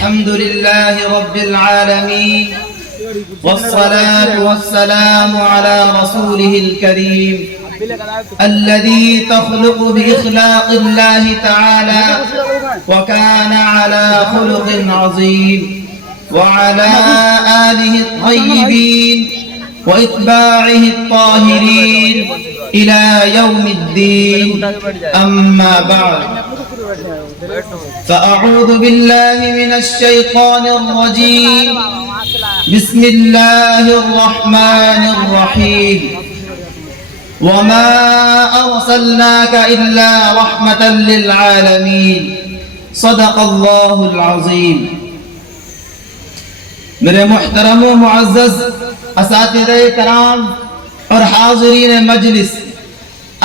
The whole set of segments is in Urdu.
الحمد لله رب العالمين والصلاة والسلام على رسوله الكريم الذي تخلق بإخلاق الله تعالى وكان على خلق عظيم وعلى آله الطيبين وإتباعه الطاهرين إلى يوم الدين أما بعد فأعوذ بالله من الشيطان الرجيم بسم الله الرحمن الرحيم وما أرسلناك إلا رحمة للعالمين صدق الله العظيم میرے محترم و معزز اساتذہ کرام اور حاضرین مجلس،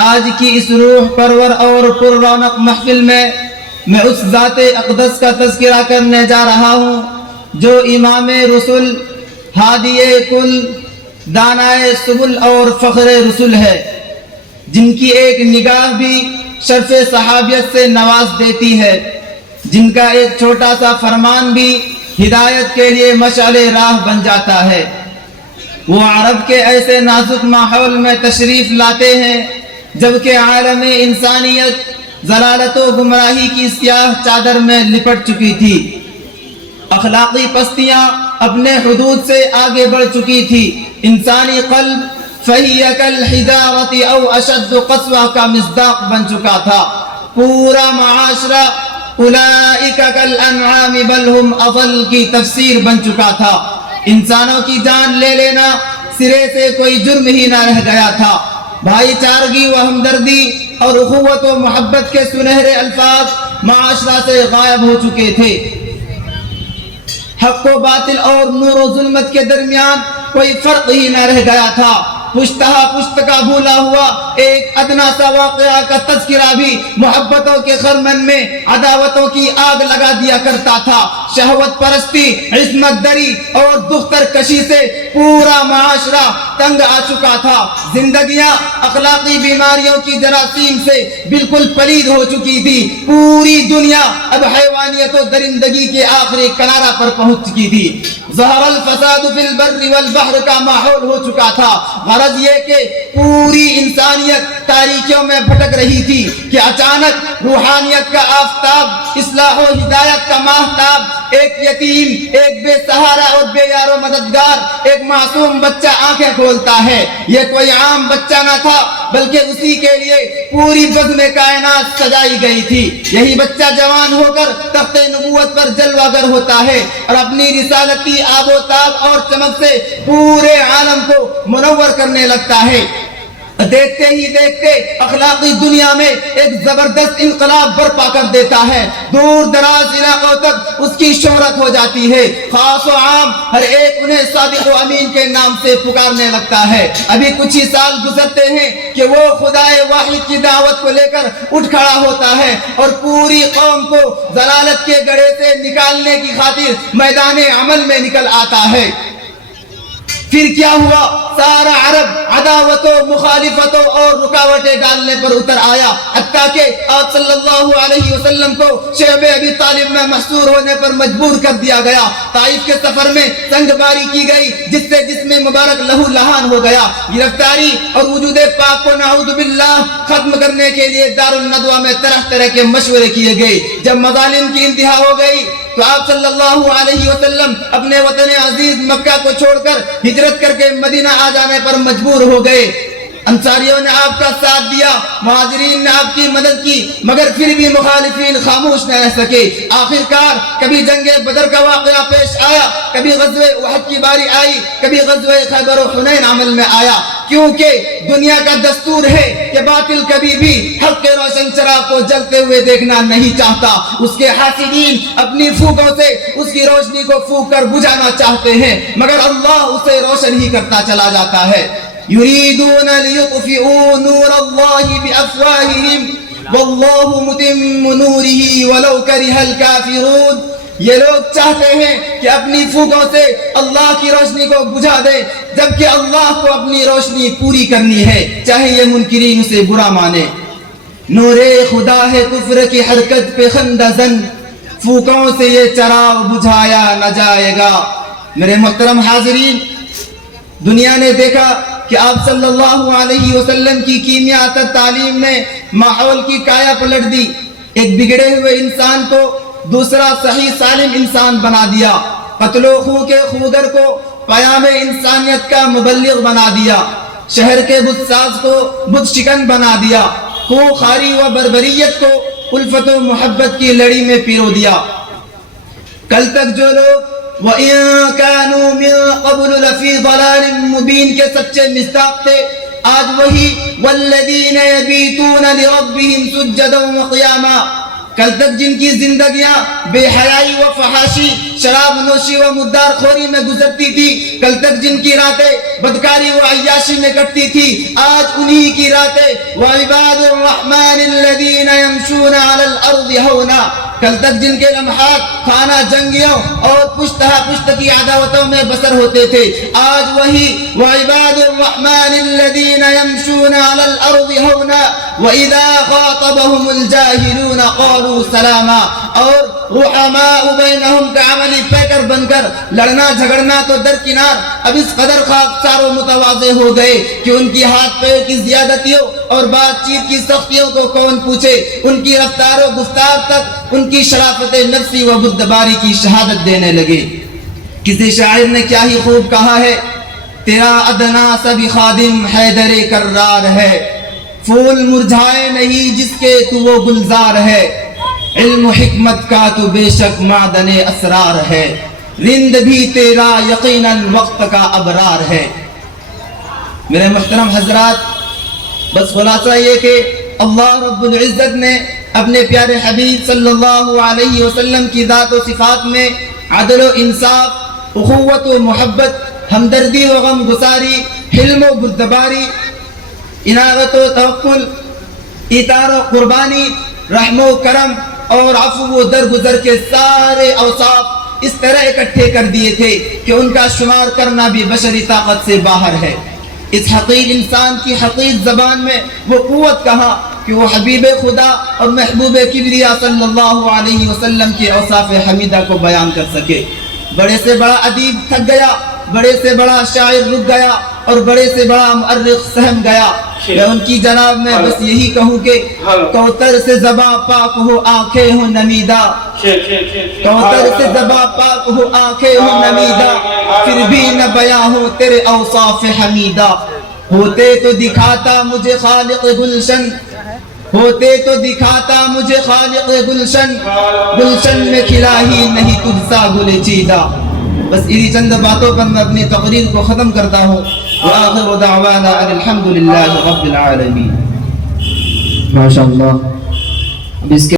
آج کی اس روح پرور اور پر رونق محفل میں اس ذات اقدس کا تذکرہ کرنے جا رہا ہوں جو امام رسل، ہادی کل، دانائے سبل اور فخر رسل ہے، جن کی ایک نگاہ بھی شرف صحابیت سے نواز دیتی ہے، جن کا ایک چھوٹا سا فرمان بھی ہدایت کے لیے مشعل راہ بن جاتا ہے۔ وہ عرب کے ایسے نازک ماحول میں تشریف لاتے ہیں جبکہ عالم انسانیت ضلالت و گمراہی کی سیاہ چادر میں لپٹ چکی تھی، اخلاقی پستیاں اپنے حدود سے آگے بڑھ چکی تھی، انسانی قلب فَهِيَ كَالْحِجَارَةِ أَوْ أَشَدُّ قَسْوَةً کا مصداق بن چکا تھا، پورا معاشرہ اولئک کالانعام بل ہم اضل کی تفسیر بن چکا تھا، انسانوں کی جان لے لینا سرے سے کوئی جرم ہی نہ رہ گیا تھا، بھائی چارگی و ہمدردی اور اخوت و محبت کے سنہرے الفاظ معاشرہ سے غائب ہو چکے تھے، حق و باطل اور نور و ظلمت کے درمیان کوئی فرق ہی نہ رہ گیا تھا، پشتہا پشت کا بھولا ہوا ایک ادنا سا واقعہ کا تذکرہ بھی محبتوں کے خرمن میں عداوتوں کی آگ لگا دیا کرتا تھا، شہوت پرستی، عصمت دری اور دختر کشی سے پورا معاشرہ تنگ آ چکا تھا، زندگیاں اخلاقی بیماریوں کی جراثیم سے بالکل پلید ہو چکی تھی، پوری دنیا اب حیوانیت و درندگی کے آخری کنارہ پر پہنچ چکی تھی، ظہر الفساد فی البر والبحر کا ماحول ہو چکا تھا، غرض یہ کہ پوری انسانیت تاریکیوں میں بھٹک رہی تھی کہ اچانک روحانیت کا آفتاب، اصلاح و ہدایت کا ماہتاب ایک یتیم، ایک بے سہارا اور بے یار و مددگار، ایک معصوم بچہ آنکھیں کھولتا ہے، یہ کوئی عام بچہ نہ تھا بلکہ اسی کے لیے پوری بزم کائنات سجائی گئی تھی، یہی بچہ جوان ہو کر تخت نبوت پر جلوہ گر ہوتا ہے اور اپنی رسالتی آب و تاب اور چمک سے پورے عالم کو منور کرنے لگتا ہے، دیکھتے ہی دیکھتے اخلاقی دنیا میں ایک زبردست انقلاب برپا کر دیتا ہے، دور دراز علاقوں تک اس کی شہرت ہو جاتی ہے، خاص و عام ہر ایک انہیں صادق و امین کے نام سے پکارنے لگتا ہے، ابھی کچھ ہی سال گزرتے ہیں کہ وہ خدائے واحد کی دعوت کو لے کر اٹھ کھڑا ہوتا ہے اور پوری قوم کو ضلالت کے گڑھے سے نکالنے کی خاطر میدان عمل میں نکل آتا ہے۔ پھر کیا ہوا؟ سارا عرب عداوتوں، مخالفتوں اور رکاوٹیں ڈالنے پر اتر آیا، حتیٰ کہ آپ صلی اللہ علیہ وسلم کو شعب ابی طالب میں محصور ہونے پر مجبور کر دیا گیا، طائف کے سفر میں سنگ باری کی گئی جس سے جسم مبارک لہو لہان ہو گیا، گرفتاری اور وجود پاک کو نعوذ باللہ ختم کرنے کے لیے دارالندوہ میں طرح طرح کے مشورے کیے گئے، جب مظالم کی انتہا ہو گئی تو آپ صلی اللہ علیہ وسلم اپنے وطن عزیز مکہ کو چھوڑ کر ہجرت کر کے مدینہ آ جانے پر مجبور ہو گئے، انصاریوں نے آپ کا ساتھ دیا، مہاجرین نے آپ کی مدد کی، مگر پھر بھی مخالفین خاموش نہ رہ سکے، آخرکار کبھی جنگ بدر کا واقعہ پیش آیا، کبھی غزوہ احد کی باری آئی، کبھی غزوہ خیبر و حنین عمل میں آیا، کیونکہ دنیا کا دستور ہے کہ باطل کبھی بھی حق کے روشن چراغ کو جلتے ہوئے دیکھنا نہیں چاہتا، اس کے حاسدین اپنی پھوکوں سے اس کی روشنی کو پھونک کر بجھانا چاہتے ہیں، مگر اللہ اسے روشن ہی کرتا چلا جاتا ہے۔ يريدون ليطفئوا نور الله بأفواههم والله متم نوره ولو كره الكافرون، یہ لوگ چاہتے ہیں کہ اپنی پھوکوں سے اللہ کی روشنی کو بجھا دے، جبکہ اللہ کو اپنی روشنی پوری کرنی ہے چاہے یہ منکرین اسے برا مانے۔ نور خدا ہے کفر کی حرکت پہ خندہ زن، پھوکوں سے یہ چراغ بجھایا نہ جائے گا۔ میرے محترم حاضرین، دنیا نے دیکھا کہ آپ صلی اللہ علیہ وسلم کی کیمیا تعلیم نے ماحول کی کایا پلٹ دی۔ ایک بگڑے ہوئے انسان کو دوسرا صحیح سالم انسان بنا دیا، قتل و خون کے خوگر کو پیام انسانیت کا مبلغ بنا دیا، شہر کے بت ساز کو بت شکن بنا دیا، خون خاری و بربریت کو الفت و محبت کی لڑی میں پیرو دیا۔ کل تک جو لوگ وَإِن كَانُوا مِن قَبْلُ لَفِي ضَلَالٍ مُبِينٍ کے سچے مصداق تھے، آج وہی وَالَّذِينَ يَبِيتُونَ لِرَبِّهِمْ سُجَّدًا وَقِيَامًا۔ کل تک جن کی زندگیاں بے حیائی و فحاشی، شراب نوشی و مدار خوری میں گزرتی تھی، کل تک جن کی راتیں بدکاری و عیاشی میں کٹتی تھی، آج انہی کی راتیں وَعِبَادُ الرَّحْمَنِ الَّذِينَ يَمْشُونَ عَلَى الْأَرْضِ هَوْنًا، کل تک جن کے لمحات خانہ جنگیوں اور پشت پشت کی عداوتوں میں بسر ہوتے تھے، آج وہی وَعِبَادُ الرَّحْمَنِ الَّذِينَ يَمْشُونَ عَلَى الْأَرْضِ هَوْنًا وَإِذَا خَاطَبَهُمُ الْجَاهِلُونَ قَالُوا سَلَامًا، اور رحماء بینہم کا عملی پیکر بن کر لڑنا جھگڑنا تو درکنار، اب اس قدر خاکسار و متواضع ہو گئے کہ ان کی ہاتھ پیر کی زیادتیوں اور بات چیت کی سختیوں کو کون پوچھے، ان کی رفتار و گفتار تک ان کی شرافت نفسی و بردباری کی شہادت دینے لگے۔ کسی شاعر نے کیا ہی خوب کہا ہے، تیرا ادنا سبھی خادم حیدر کرار ہے، پھول مرجھائے نہیں جس کے تو وہ گلزار ہے، علم و حکمت کا تو بے شک معدن اسرار ہے، رند بھی تیرا یقیناً وقت کا ابرار ہے۔ میرے محترم حضرات، بس خلاصہ یہ کہ اللہ رب العزت نے اپنے پیارے حبیب صلی اللہ علیہ وسلم کی ذات و صفات میں عدل و انصاف، اخوت و محبت، ہمدردی و غم گساری، حلم و بردباری، عنایت و توکل، ایثار و قربانی، رحم و کرم اور عفو و درگزر کے سارے اوصاف اس طرح اکٹھے کر دیے تھے کہ ان کا شمار کرنا بھی بشری طاقت سے باہر ہے۔ اس حقیر انسان کی حقیر زبان میں وہ قوت کہاں کہ وہ حبیب خدا اور محبوب کبریا صلی اللہ علیہ وسلم کے اوصاف حمیدہ کو بیان کر سکے۔ بڑے سے بڑا ادیب تھک گیا، بڑے سے بڑا شاعر رک گیا اور بڑے سے بڑا مؤرخ سہم گیا۔ میں ان کی جناب میں بس یہی کہوں کہ کوثر سے زباں پاک ہو آنکھیں ہو نمیدہ، کوثر سے زباں پاک ہو آنکھیں ہو نمیدہ، پھر بھی نہ بیاں ہو تیرے اوصاف حمیدہ۔ ہوتے تو دکھاتا مجھے خالق گلشن، ہوتے تو دکھاتا مجھے خالق گلشن، گلشن میں کھلا ہی نہیں تجھ سا گل چیدہ۔ بس انہی چند باتوں پر میں اپنی تقریر کو ختم کرتا ہوں۔ وآخر دعوانا ان الحمد للہ رب العالمین۔ ماشاءاللہ۔ اب اس کے